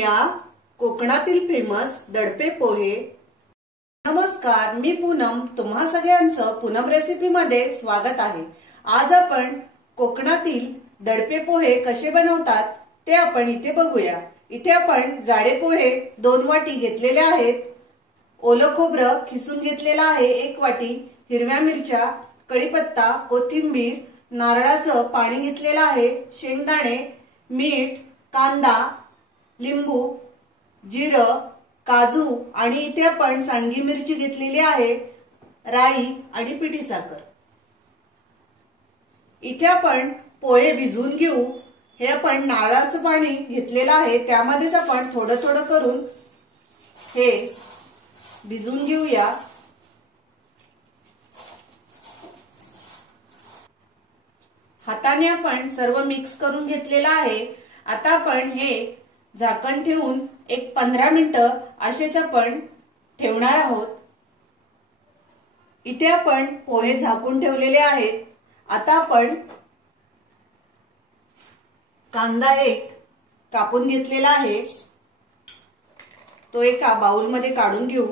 बनवूया कोकणातील फेमस दडपे पोहे। नमस्कार, मी पूनम, तुम्हा सगळ्यांचं पूनम रेसिपी मध्ये स्वागत आहे। आज आपण कोकणातील दडपे पोहे कसे बनवतात ते आपण इथे बघूया। इथे आपण जाडे पोहे 2 वाटी घेतलेले आहेत, ओलं खोबरं खिसून घेतलेलं आहे 1 वाटी, हिरव्या मिरच्या, कढीपत्ता, कोथिंबीर, नारळाचं पाणी घेतलेलं आहे, शेंगदाणे, मीठ, कांदा, लिंबू, जिरं, काजू आणि इथे आपण सांडगी मिरची घेतलेली आहे, राई आणि पिठी साखर। इथे आपण पोहे भिजवून घेऊ। हे आपण नारळाचं पाणी घेतलेलं आहे, त्यामध्येच आपण थोडं थोडं करून हे भिजवून घेऊया। हाताने आपण सर्व मिक्स करून घेतलेलं आहे। आता आपण हे झाकण ठेवून एक 15 मिनिटं असेच आपण ठेवणार आहोत। इथे आपण पोहे झाकून ठेवलेले आहेत। आता आपण कांदा 1 कापून घेतलेला आहे, तो एका बाउल मध्ये काढून घेऊ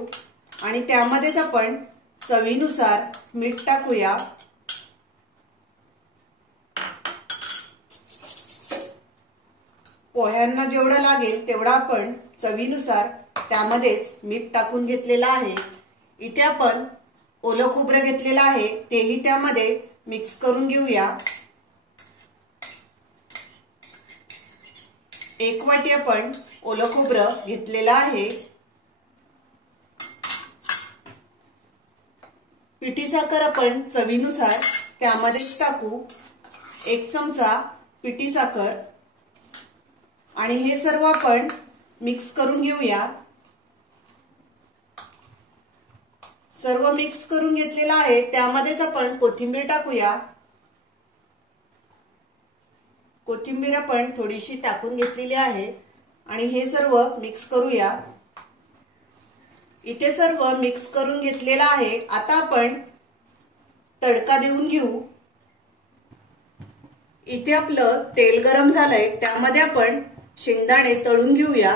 आणि त्यामध्येच आपण चवीनुसार मीठ टाकूया। पोह्यांना जेवढं लागेल तेवढा आपण चवीनुसार त्यामध्येच मीठ टाकून घेतलेलं आहे। इथे आपण ओलं खोबरं घेतलेलं आहे, तेही त्यामध्ये मिक्स करून घेऊया। 1 वाटी आपण ओलं खोबरं घेतलेलं आहे। पिठी साखर आपण चवीनुसार त्यामध्येच टाकू, 1 चमचा पिठी साखर, आणि हे सर्व आपण मिक्स करून घेऊया। सर्व मिक्स करून घेतलेला आहे, त्यामध्येच आपण कोथिंबीर टाकूया। कोथिंबीर आपण थोडीशी टाकून घेतलेली आहे आणि हे सर्व मिक्स करूया। इथे सर्व मिक्स करून घेतलेला आहे। आता आपण तडका देऊन घेऊ। इथे आपलं तेल गरम झालंय, त्यामध्ये आपण शेंगदाणे तळून घेऊया।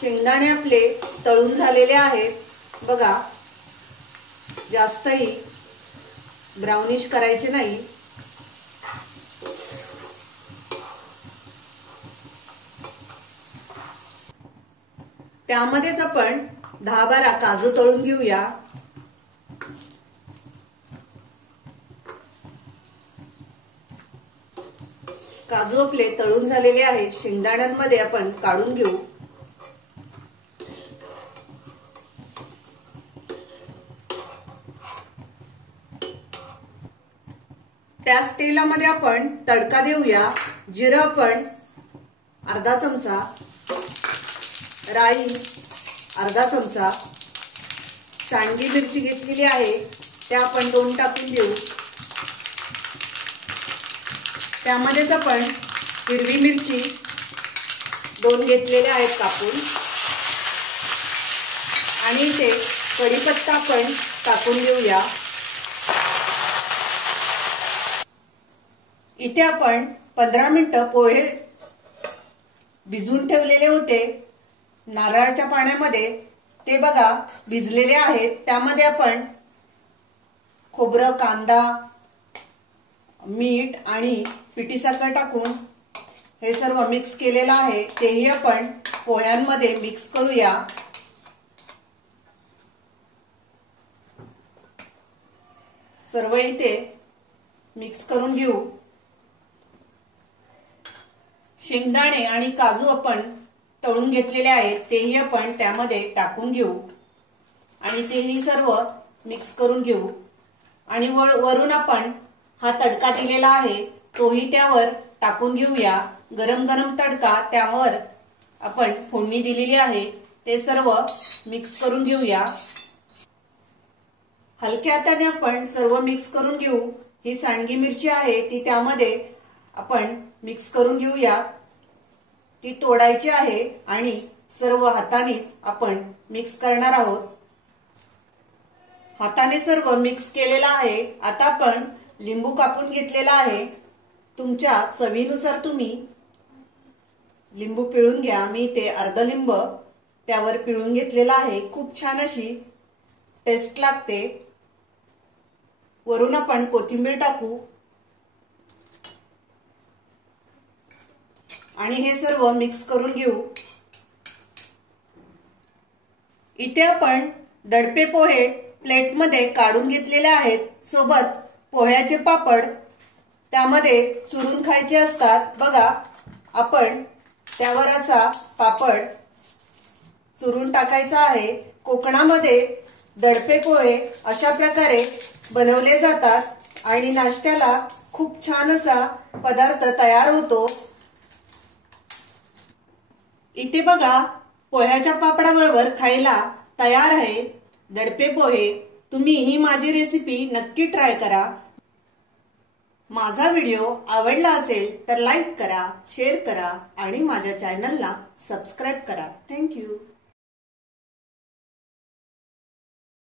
शेंगदाणे आपले तळून झालेले आहेत बघा, जास्तही ब्राउनिश करायचे नाही। त्यामध्येच आपण 10-12 काजू तळून घेऊया। काजू आपले तळून झालेले आहेत, शेंगदाण्यांमध्ये आपण काढून घेऊ। त्याच तेलामध्ये आपण तडका देऊया। जिरं आपण अर्धा चमचा, राई अर्धा चमचा, सांडगी मिरची घेतलेली आहे त्या आपण 2 टाकून देऊ। त्यामध्येच आपण हिरवी मिरची 2 घेतलेल्या आहेत कापून, आणि इथे कढीपत्ता आपण टाकून देऊया। इथे आपण 15 मिनिटं पोहे भिजवून ठेवलेले होते नारळाच्या पाण्यामध्ये, ते बघा भिजलेले आहेत। त्यामध्ये आपण खोबरं, कांदा, मीठ आणि पिठी साखर टाकून हे सर्व मिक्स केलेलं आहे, तेही आपण पोह्यांमध्ये मिक्स करूया। सर्व इथे मिक्स करून घेऊ। शेंगदाणे आणि काजू आपण तळून घेतलेले आहेत, तेही आपण त्यामध्ये टाकून घेऊ आणि तेही सर्व मिक्स करून घेऊ। आणि वरून आपण हा तडका दिलेला आहे, तोही त्यावर टाकून घेऊया। गरम गरम तडका त्यावर आपण फोडणी दिलेली आहे, ते सर्व मिक्स करून घेऊया। हलक्या हाताने आपण सर्व मिक्स करून घेऊ। ही सांडगी मिरची आहे, ती त्यामध्ये आपण मिक्स करून घेऊया। ती तोडायची आहे आणि सर्व हातानेच आपण मिक्स करणार आहोत। हाताने सर्व मिक्स केलेला आहे। आता आपण लिंबू कापून घेतलेला आहे, तुमच्या चवीनुसार तुम्ही लिंबू पिळून घ्या। मी ते अर्ध लिंब त्यावर पिळून घेतलेला आहे। खूप छान अशी टेस्ट लागते। वरून आपण कोथिंबीर टाकू आणि हे सर्व मिक्स करून घेऊ। इथे आपण दडपे पोहे प्लेटमध्ये काढून घेतलेले आहेत। सोबत पोह्याचे पापड त्यामध्ये चुरून खायचे असतात बघा। आपण त्यावर असा पापड चुरून टाकायचा आहे। कोकणामध्ये दडपे पोहे अशा प्रकारे बनवले जातात आणि नाश्त्याला खूप छान असा पदार्थ तयार होतो। इथे बघा पोह्याच्या पापडाबरोबर खायला तयार आहे दडपे पोहे। तुम्ही ही माझी रेसिपी नक्की ट्राय करा। माझा व्हिडिओ आवडला असेल तर लाईक करा, शेअर करा आणि माझ्या चॅनलला सबस्क्राइब करा। Thank you.